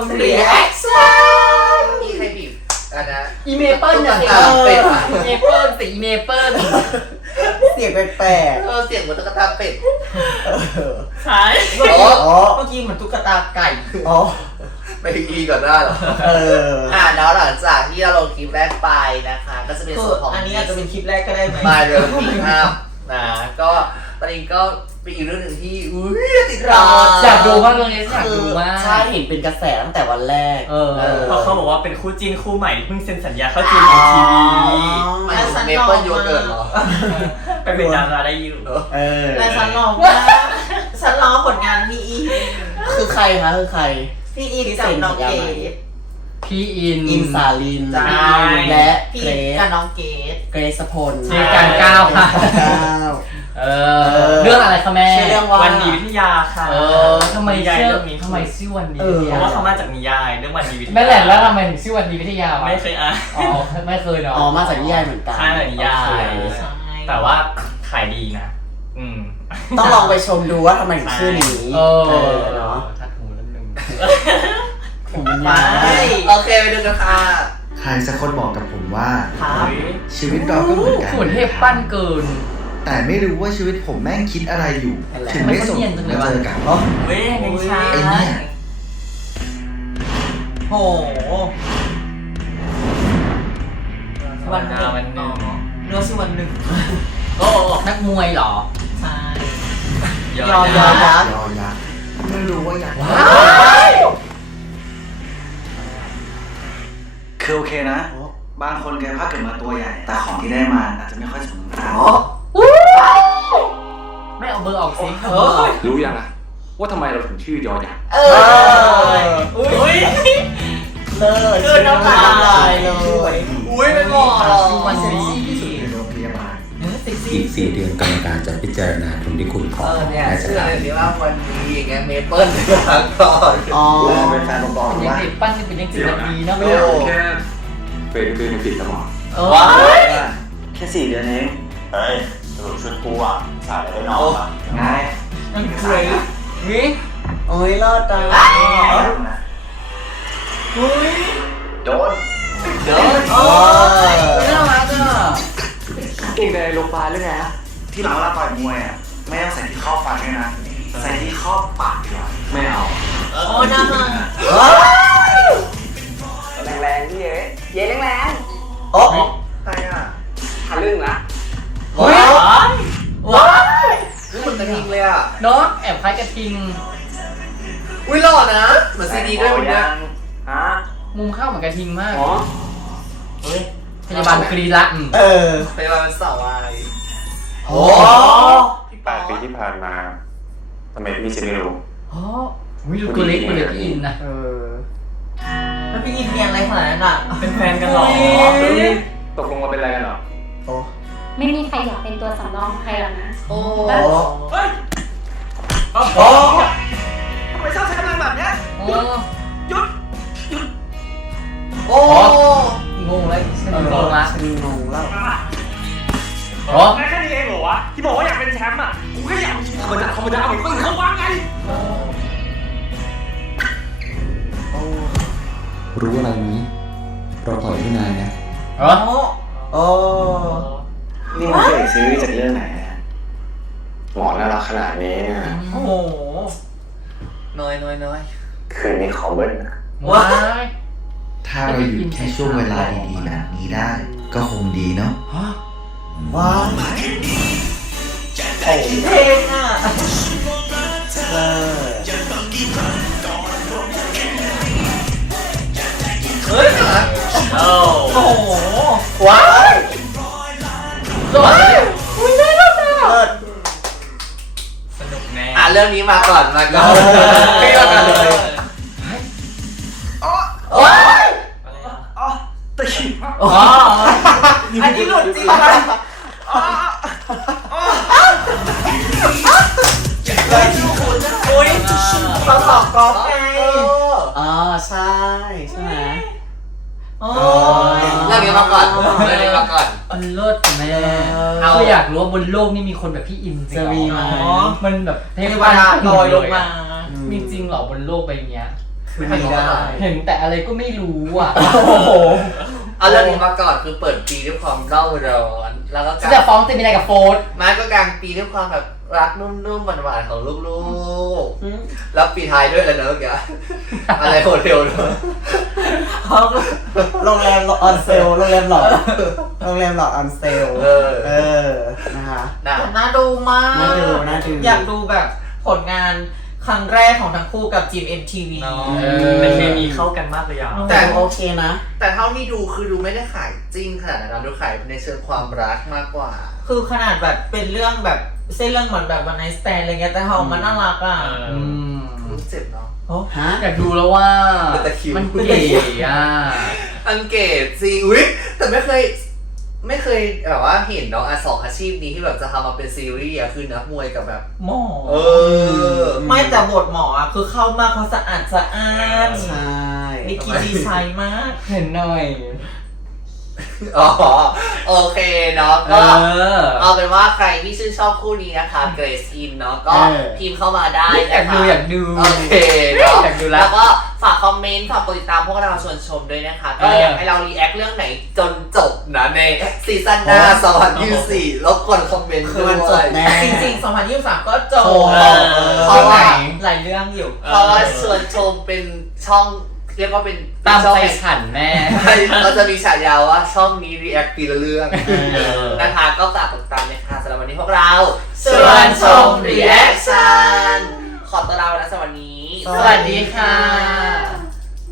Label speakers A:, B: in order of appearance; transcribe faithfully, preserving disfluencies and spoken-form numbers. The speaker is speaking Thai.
A: รีแอคชั่นมีใครบีบอันนะอีเมเปิลเนี่ยสิเป็ดอีเมเปิลสิอีเมเปิล
B: เสียงแปลกๆ
A: เออเสียงเหมือนตุ๊กตาเป็ด
C: ใช่
B: เมื่
A: อกี้เหมือนตุ๊กตาไก่
B: อ๋อ
A: ไปอีก่อนได้หรอเอออ่าแล้วหลังจากที่เราลงคลิปแรกไปนะคะก็จะเป็นส่วนของ
B: อันนี้อาจจะเป็นคลิปแรกก็ได้ไหม
A: มาเรื่องปีห้านะก็ตอนนี้ก็เป็นอีกเรื่องหนึ่งที่อุ้ยติดตาม
D: อยากดูมากเรื่องนี้อยากดูมาก
B: ใช่เห็นเป็นกระแสตั้งแต่วันแรก
D: เออ
C: เพราะเขาบอกว่าเป็นคู่จิ้นคู่ใหม่เพิ่งเซ็นสัญญาเข้าจีนในทีวี
A: เมเปิลโยเกิร์ตเหรอ
C: ไปเป็นดาราได้อยู่
B: เออ
E: แต่ฉันรอว่าฉันรอผลงานพี่อี
B: คือใครคะคือใคร
E: พี่อีกับน้องเกด
D: พี่อิน
B: อินสาลิน
E: และเกรซกับน้องเกด
B: เกรซพล
D: ชื่อการก้าวค่ะเออเรื่องอะไรคะแม่
B: ชื่อเรื่องว่า
C: วันดีวิทยาค่ะ
D: เออทำไมชื่อทำไมชื่อวันดีวิทยา
C: เพราะว่าเขามาจากนิยายเรื่องวันดีวิทยา
D: แม่แหลกแล้วทำไมถึงชื่อวันดีวิทยา
C: ไม่เคยอ่าน
D: อ๋อไม่เคยเนาะ
B: อ๋อมาจากนิยายเหมือนกัน
C: ใช่นิยายแต่ว่าขายดีนะอืม
B: ต้องลองไปชมดูว่าทำไมถึงชื่อนี้
D: เออ
B: เนาะ
D: ทัดหูนิดนึง
A: ไปโอเคไปดูกันค่ะ
F: ใครสักคนบอกกับผมว่าชีวิตเราก็เหมือนกัน
D: ขุนเทพปั้นเกิน
F: แต่ไม่รู้ว่าชีวิตผมแม่งคิดอะไรอยู่ถึงไม่ส่งมาเจอกัน
C: เฮ้ยยังช้า
F: ไอ้เนี่ย
E: โหวันหนึ่งวันหนึ่งเรื่องชื่อวันหนึ่ง
D: โอ้นักมวยเหรอ
E: ใช่
B: ยอยอยักษ์
F: ยอยักษ์ไม่รู้ว่ายักษ์คือโอเคนะบางคนแกภาคเกิดมาตัวใหญ่แต่ของที่ได้มาอาจจะไม่ค่อยสมบูรณ์
D: ไม่เอาเบอร์ออกสิ
G: รู้ยังอะว่าทำไมเราถึงชื่อยอยักษ์
B: เอออุ้ยเลิศชื่อน้ำลายเลย
A: อุ้ยไม่บอกหรอก
F: มันเซ็กซี่ที่สุดในโรงพยาบาล
G: อีกสี่เดือนกรรมการจะพิจารณาทุนที่คุณขอ
A: เนี่ยชื่ออะไรนี่ว่าวันนี้อย่างเงี้ยเมเปิ้ลทางก่อน
B: อ๋อ
F: เป็นแฟนบอล
D: ยังติดปั้นเป็นยังติดดีนะ
G: ไม่แค่เป็นเป็นผิดสมอง
B: ว้า
F: แค่สี่เดือนเอง
H: เฮ้ยสรุปชุดกูอ่ะสายได้นอนอ่ะ
F: ไง
B: มันเคยวิโอ้ยรอดตาย
H: อุ้ยโดน
A: โดนโอ้ยน่ารักอ่ะ
G: เก่งในโรงพยาบาลหรือไง
F: ที่เราเวลาต่อยมวยอ่ะไม่ต้องใส่ที่ข้อฟันด้วยนะใส่ที่ข้อปากดีกว่า
G: ไม่เอา
E: โอ้น่ารั
G: กแรงๆพี่เอ๋เย้แรง
A: ๆโอ้ใครอ่ะ
G: ทะลึ่งนะ
A: เฮ้ยว้ายนี่มันกระทิงเลยอ่ะ
D: เนาะแอบคล้ายกระทิง
A: อุ้ยหล่อนะเหมือนซีดีด้วยมึงเนี่ย
G: ฮะ
D: มุมเข้าเหมือนกระทิงมาก
G: อ๋อ
D: เฮ้ยพยาบาลกรีละ
A: เออพยาบาลเป็นสาววาย
D: โอ้
H: ที่แปดปีที่ผ่านมาทำไมพี่จะไม่รู้
D: อ๋อวิดูตัวเล็กตัวเล็กพี่อินนะ
B: เออ
E: แล้วพี่อินเรียนอะไรขนาดนั้นอ่ะ
C: เป็นแฟนกันหรอ
G: ตกลงมาเป็นอะไรกันหรอ
B: โอ้
I: ไม่มีใครอยากเป็นตัวสำรองใครหรอกนะ
A: โอ้
C: เฮ้ย
A: โอ้
C: ทำไมชอบใช้กำลังแบบเนี้ย
D: โอ้
C: หยุดหยุด
A: โอ้
D: งงแล้วฉันงงละ
B: ฉันงงแล้ว
D: อ๋อ
C: แค่นี้เองเหรอวะที่บอกว่าอยากเป็นแชมป์อ่ะกูแค่อยากธรรมดาธรรมดาเหมือนคนอื่นเขาว่าไง
G: รู้อะไรไหมเราต่อยที่นายนะ
D: อ๋อ
B: โอ้
F: นี่มันเป็นซีรีส์จากเรื่องไหน
H: หมอน่ารักขนาดนี้เนี่ย
E: โอ้โห
A: น้อยน้อยน้อย
H: คืนนี้ขอเบิ้ลนะ
D: ว้า
F: ถ้าเราอยู่แค่ช่วงเวลาดีๆแบบนี้ได้ก็คงดีเนาะ
B: ว้าว
E: เพลงอ่ะ
B: เออ
A: เฮ้ย
C: โอ้
E: โห
A: ว้าว
D: หล่อเลย
A: อุ้ยน่ารักอ่ะ
C: สนุกแน่
A: อ่ะเรื่องนี้มาก่อนมาก่อนพี่มาก่อนเลยโอ้ย
C: อ๋อตะกี้
D: อ๋อ
E: อันนี้หลุดจริงไหม
A: อ๋ออุ้ย
E: เขาตอบกอล์ฟไง
B: อ๋อใช่ใช่ไหม
E: โอ้
A: ยเรื่องนี้มาก่อนเรื่องนี้มาก่อน
D: มันเลิศแม่เอาอยากรู้ว่าบนโลกนี่มีคนแบบพี่อินจริงเหรอมันแบบเทพ
E: วดาลอยลงมา
D: มีจริงเหรอบนโลกใบนี้
A: คื
B: คุณดีได้
D: เห็นแต่อะไรก็ไม่รู้อ่ะ
B: โอ้โห
A: เอาเรื่องนี้มาก่อนคือเปิดปีด้วยความเล่าร้อนแล้วก็
D: ฉันจะฟ้องจะมีอะไรกับโฟร์ธ
A: มาก็กลางปีด้วยความแบบรักนุ่มๆหวานๆของลูกๆแล้วปีท้ายด้วยอะไรนะเมื่อกี้อะไรโฮเทลเนอะ
B: โรงแรมออนเซลโรงแรมหลอดโรงแรมหลอดออนเซล
A: เออ
B: เออนะคะ
A: น่ะ
E: น่าดูมาก
B: น่าดูน่าดู
E: อยากดูแบบผลงานครั้งแรกของทั้งคู่กับจีม เอ็ม ที วี
A: เนาะ
C: แต่เคมีเข้ากันมากเลยอ่ะ
B: แต่โอเคนะ
A: แต่เท่าที่ดูคือดูไม่ได้ขายจริงขนาดนั้นนะดูขายในเชิงความรักมากกว่า
E: คือขนาดแบบเป็นเรื่องแบบเส้นเรื่องเหมือนแบบวันไนสแตนอะไรเงี้ยแต่เขาออกมันน่ารักอ่ะ
D: อืม
A: รู้เจ็บเนาะ
B: ฮะ
D: อยากดูแล้วว่า
A: เป็นตะคริว
D: มันเก๋อ่ะ
A: อังเกตซีอุ้ยแต่ไม่เคยไม่เคยแบบว่าเห็นเนาะอ่ะสองอาชีพนี้ที่แบบจะทำมาเป็นซีรีส์อะคือนักมวยกับแบบ
E: หมอ
A: เออ
E: ไม่แต่บทหมออ่ะคือเข้ามากเขาสะอาดสะอ้าน
B: ใช่
E: มีกีดีไซน์มาก
D: เห็นหน่อย
A: อ๋อโอเคเนาะ
D: เอ
A: ก็
D: อ
A: เอาเป็นว่าใครที่ชื่นชอบคู่นี้นะคะเกรซอินเนาะก็
D: เออ
A: พิมพ์เข้ามาได้
D: อยาก
A: นะคะ
D: ดูอยากดู
A: โอเคเนาะ
D: อยากดูละ
A: แล้วก็ฝากคอมเมนต์ฝากกดติดตามพวกเราชวนชมด้วยนะคะ ก็
D: เออ
A: อยากให้เรารีแอคเรื่องไหนจนจบนะในซีซั่นหน้าสองพันยี่สิบสี่รบกวนคอมเมนต์
B: คือ
A: ด้ว
B: มันจบ
A: ย
B: แน่
E: จริงๆ สองพันยี่สิบสามก็จบ
B: โชว์
A: เพราะว่า
E: หลายเรื่องอยู่
A: เพราะว่าชวนชมเป็นช่องเรียกว่าเป็น
D: ตาม
A: ช่อง
D: ใจ
A: แห่ง
D: ฉันแม่
A: เราจะมีฉายาว่าช่องนี้รีแอคปีละเรื่อง
D: เออ
A: นะคะก็ฝากติดตามนะคะสำหรับวันนี้พวกเรา
E: ชวนชม
A: Reaction ขอตัวลาไปแล้วสำหรับวันนี้
B: สวัสดีค่ะ
A: ส